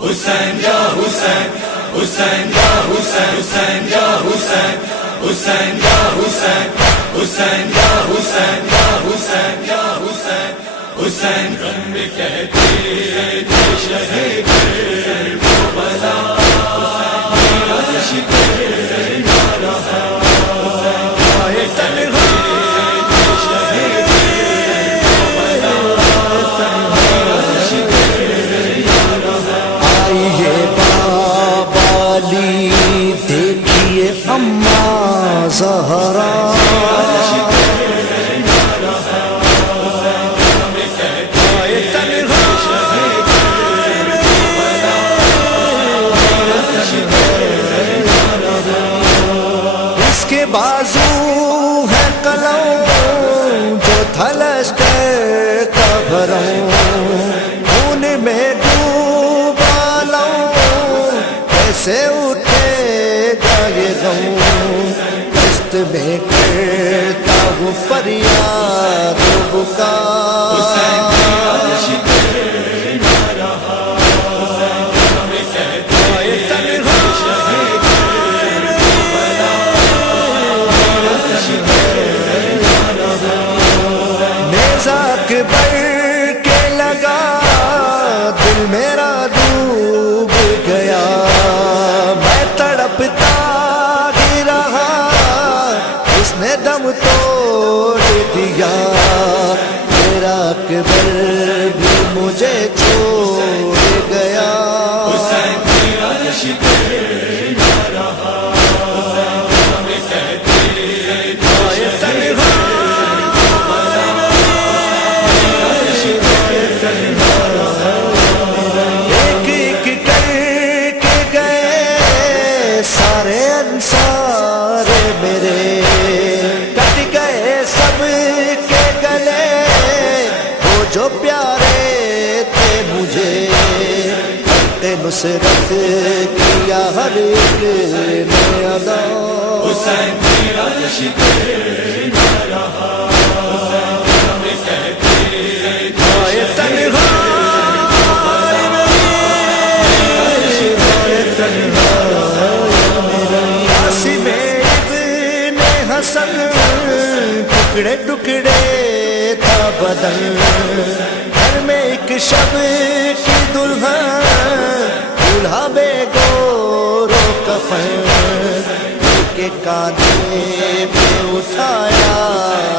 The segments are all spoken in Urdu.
حسین یا حسین، حسین یا حسین، حسین یا حسین، حسین یا حسین، حسین یا حسین، یا حسین یا حسین، حسین غم میں کہتے تھے شہید کربلا، عاشق نہ رہا، آئے تنہا شہید کربلا، عاشق نہ رہا۔ آئیے بابا علی دیکھیے اماں زہرا، اس کے بازو ہے قلم جو تھا لشکر کا بھرم، خون میں ڈوبا لوں کیسے اٹھے گا یہ غم، دست میں کرتا ہوں فریاد و بکا، اکبر کے لگا دل میرا ڈوب گیا، میں تڑپتا ہی رہا اس نے دم توڑ دیا، میرا اکبر بھی مجھے چھوڑ گیا، حسین کی عاشق نہ رہا، ہمیں کہتے تھے تنہا، ایک ایک کر کے گئے سارے انصار میرے، کٹ گئے سب کے گلے وہ جو پیارے تھے مجھے، نصرت کیا ہر ایک نے ادا، حسین کی عاشق نہ رہا، ہمیں کہتے آئے تنہا قاسم ابن حسن ٹکڑے ٹکڑے تھا بدن، گھر میں ایک شب کی دلہن دولہا بے گور و کفن، کے کاندھے پہ اٹھایا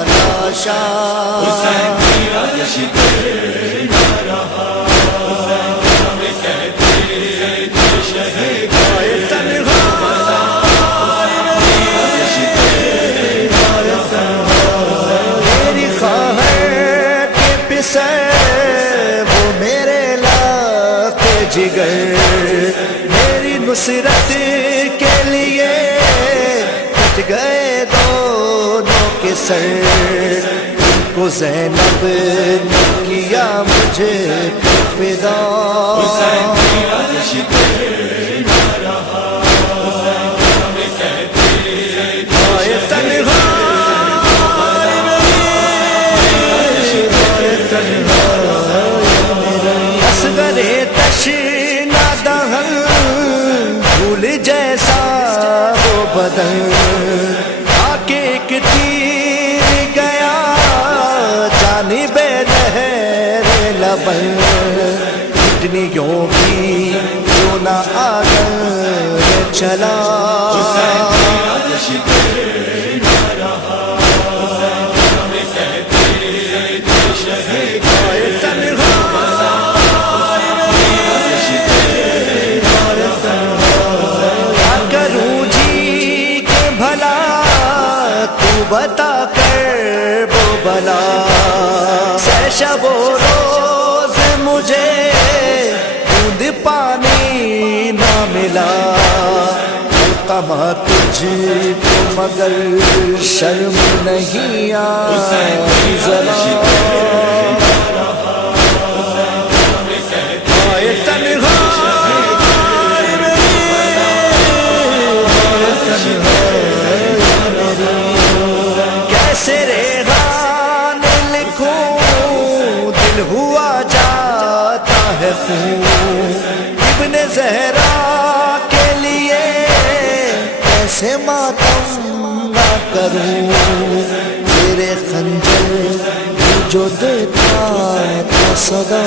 لاشا، حسین کی عاشق نہ رہا، ہمیں کہتے تھے شہید تنہا میری خواہر کے پسر وہ میرے لاکھ جگر، میری نصرت کے لیے کٹ گئے دونوں کے سر، ان کو زینب نے کیا مجھے فدا، حسین کی عاشق نہ رہا، ہمیں کہتے آئے تنہا اصغر تشنہ دہن پھول جیسا وہ بدن، آ کے ایک تیر گیا جانب نہر لبن، کڈنیوں کی جو نہ آگر چلا، حسین کی عاشق نہ رہا، ہمیں کہتے تھے شہید تنہا کیا کروں جی کہ بھلا تو بتا کر وہ بلا، سہ شب و روز مجھے بوند پانی نہ ملا، تمہاں تجھ کو مگر شرم نہیں آئی ذرا، آئے تنہا کیسے ریحان لکھوں دل ہوا جاتا ہے خون، ابن زہرا کے لیے کیسے ماتم نہ کروں، تیرے خنجر جو دیتا تھا صدا